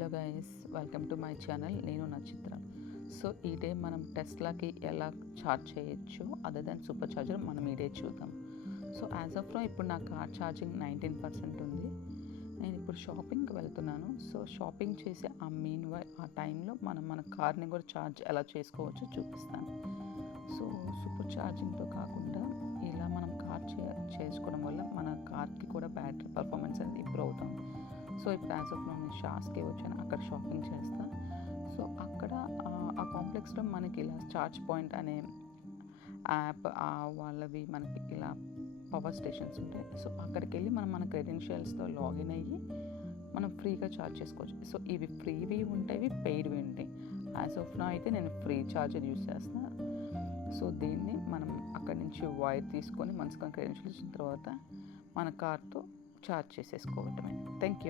Hello guys, welcome to my channel. నేను నచిత్ర. So ఈ day మనం టెస్లాకి ఎలా ఛార్జ్ చేయొచ్చు అదర్ దెన్ సూపర్ ఛార్జర్ మనం ఈ డే చూద్దాం. సో యాజ్ ఆఫ్ నౌ ఇప్పుడు నా కార్ ఛార్జింగ్ 19% ఉంది. నేను ఇప్పుడు షాపింగ్కి వెళ్తున్నాను. సో షాపింగ్ చేసి ఆ టైంలో మనం మన కార్ని కూడా ఛార్జ్ ఎలా చేసుకోవచ్చో చూపిస్తాను. సో సూపర్ ఛార్జింగ్తో కాకుండా ఇలా మనం కార్ చేసుకోవడం వల్ల మన కార్కి కూడా బ్యాటరీ పర్ఫార్మెన్స్ అనేది ఇంప్రూవ్ అవుతాం. సో ఇప్పుడు యాజ్ ఆఫ్ నేను షాస్కి వచ్చాను, అక్కడ షాపింగ్ చేస్తా. సో అక్కడ ఆ కాంప్లెక్స్లో మనకి ఇలా ఛార్జ్ పాయింట్ అనే యాప్ వాళ్ళవి మనకి ఇలా పవర్ స్టేషన్స్ ఉంటాయి. సో అక్కడికి వెళ్ళి మనం మన క్రెడెన్షియల్స్తో లాగిన్ అయ్యి మనం ఫ్రీగా ఛార్జ్ చేసుకోవచ్చు. సో ఇవి ఫ్రీవి ఉంటాయి, పెయిడ్వి ఉంటాయి. యాజ్ ఆఫ్ నా అయితే నేను ఫ్రీ ఛార్జర్ యూస్ చేస్తాను. సో దీన్ని మనం అక్కడి నుంచి వైర్ తీసుకొని మనసుకొని క్రెడెన్షియల్స్ ఇచ్చిన తర్వాత మన కార్తో ఛార్జ్ చేసేసుకోవటమే. Thank you.